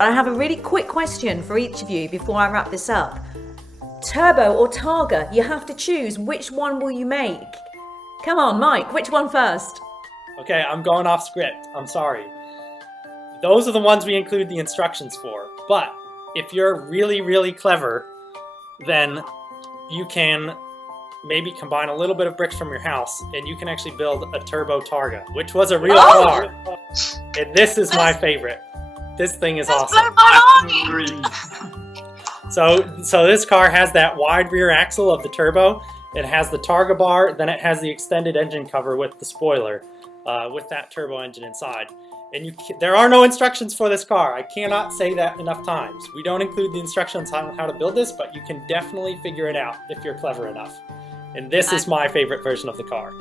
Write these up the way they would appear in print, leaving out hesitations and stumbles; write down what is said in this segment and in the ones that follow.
I have a really quick question for each of you before I wrap this up. Turbo or Targa? You have to choose. Which one will you make? Come on, Mike, which one first? Okay, I'm going off script. I'm sorry. Those are the ones we include the instructions for. But if you're really, really clever, then you can maybe combine a little bit of bricks from your house and you can actually build a Turbo Targa, which was a real car. And this is my favorite. This thing is awesome. So this car has that wide rear axle of the Turbo. It has the Targa bar, then it has the extended engine cover with the spoiler, with that turbo engine inside. And there are no instructions for this car. I cannot say that enough times. We don't include the instructions on how to build this, but you can definitely figure it out if you're clever enough. And this is my favorite version of the car.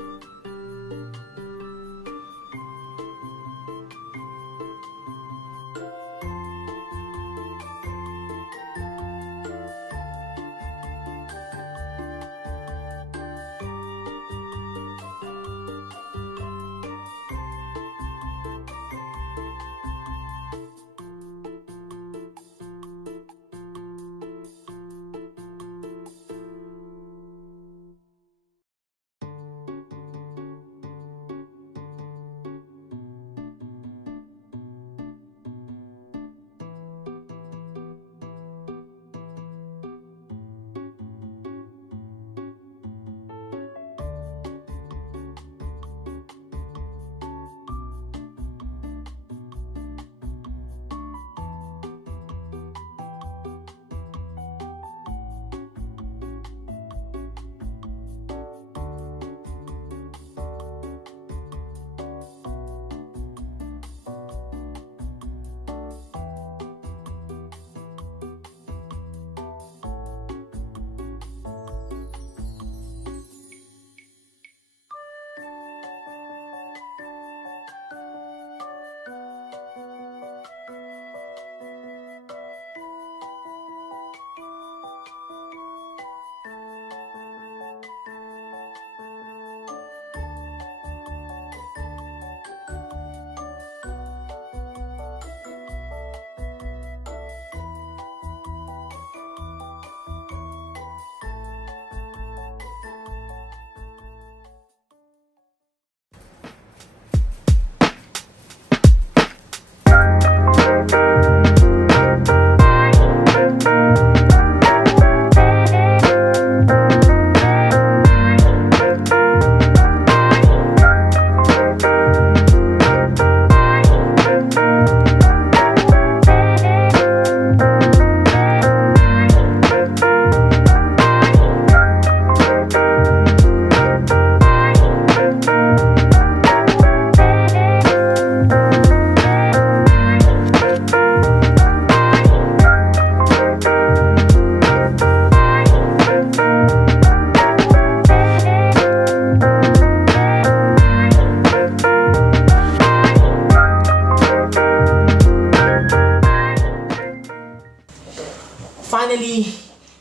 Finally,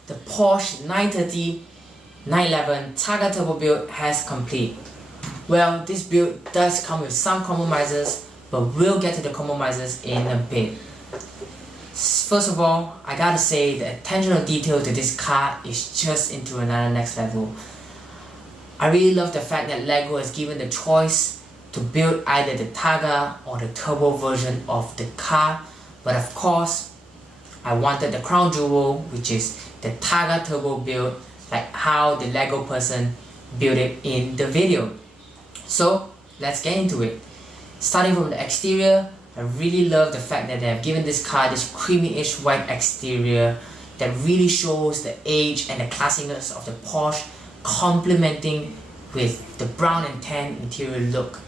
the Porsche 930 911 Targa Turbo build has complete. Well, this build does come with some compromises, but we'll get to the compromises in a bit. First of all, I gotta say the attention to detail to this car is just into another next level. I really love the fact that LEGO has given the choice to build either the Targa or the turbo version of the car, but of course I wanted the crown jewel, which is the Targa Turbo build, like how the LEGO person built it in the video. So let's get into it. Starting from the exterior, I really love the fact that they have given this car this creamy-ish white exterior that really shows the age and the classiness of the Porsche, complementing with the brown and tan interior look.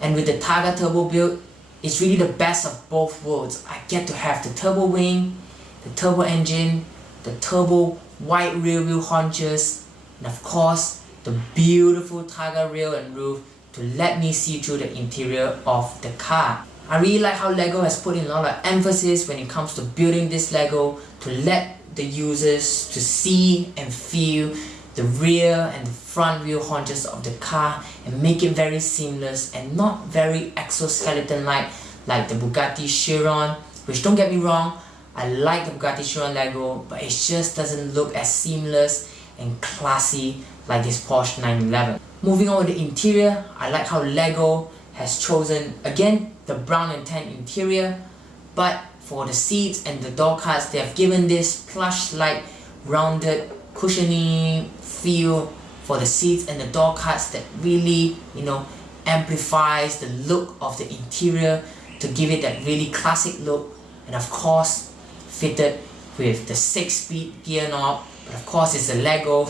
And with the Targa Turbo build, it's really the best of both worlds. I get to have the turbo wing, the turbo engine, the turbo wide rear wheel haunches, and of course the beautiful Targa rail and roof to let me see through the interior of the car. I really like how LEGO has put in a lot of emphasis when it comes to building this LEGO to let the users to see and feel the rear and the front wheel haunches of the car and make it very seamless and not very exoskeleton like the Bugatti Chiron which don't get me wrong, I like the Bugatti Chiron Lego, but it just doesn't look as seamless and classy like this Porsche 911. Moving on with the interior, I like how LEGO has chosen, again, the brown and tan interior, but for the seats and the door cards, they have given this plush-like, rounded, cushiony feel for the seats and the door cards that really, amplifies the look of the interior to give it that really classic look, and of course, fitted with the 6-speed gear knob. But of course, it's a LEGO,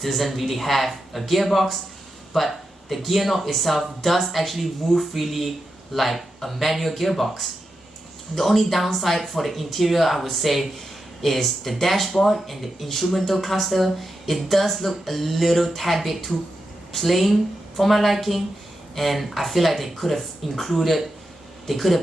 doesn't really have a gearbox, but the gear knob itself does actually move freely like a manual gearbox. The only downside for the interior, I would say, is the dashboard and the instrumental cluster. It does look a little tad bit too plain for my liking, and I feel like they could have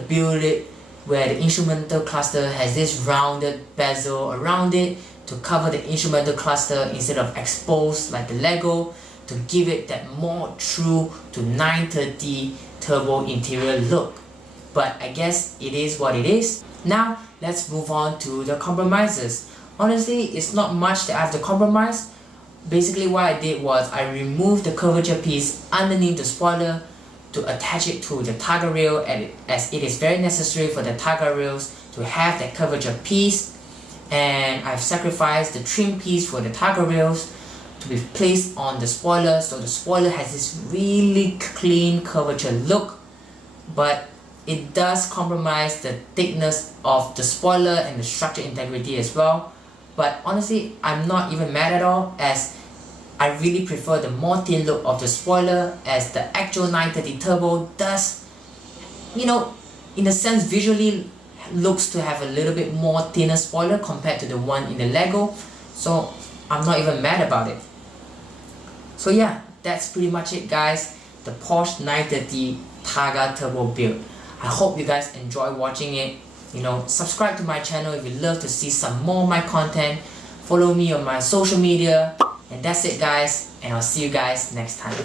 built it where the instrumental cluster has this rounded bezel around it to cover the instrumental cluster instead of exposed like the LEGO, to give it that more true to 930 turbo interior look. But I guess it is what it is. Now let's move on to the compromises. Honestly, it's not much that I have to compromise. Basically what I did was I removed the curvature piece underneath the spoiler to attach it to the Targa rail, as it is very necessary for the Targa rails to have that curvature piece, and I've sacrificed the trim piece for the Targa rails to be placed on the spoiler, so the spoiler has this really clean curvature look, but it does compromise the thickness of the spoiler and the structure integrity as well. But honestly, I'm not even mad at all, as I really prefer the more thin look of the spoiler, as the actual 930 Turbo does, in a sense visually looks to have a little bit more thinner spoiler compared to the one in the LEGO, so I'm not even mad about it. So yeah, that's pretty much it guys, the Porsche 930 Targa Turbo build. I hope you guys enjoy watching it. Subscribe to my channel if you love to see some more of my content. Follow me on my social media. And that's it guys, and I'll see you guys next time.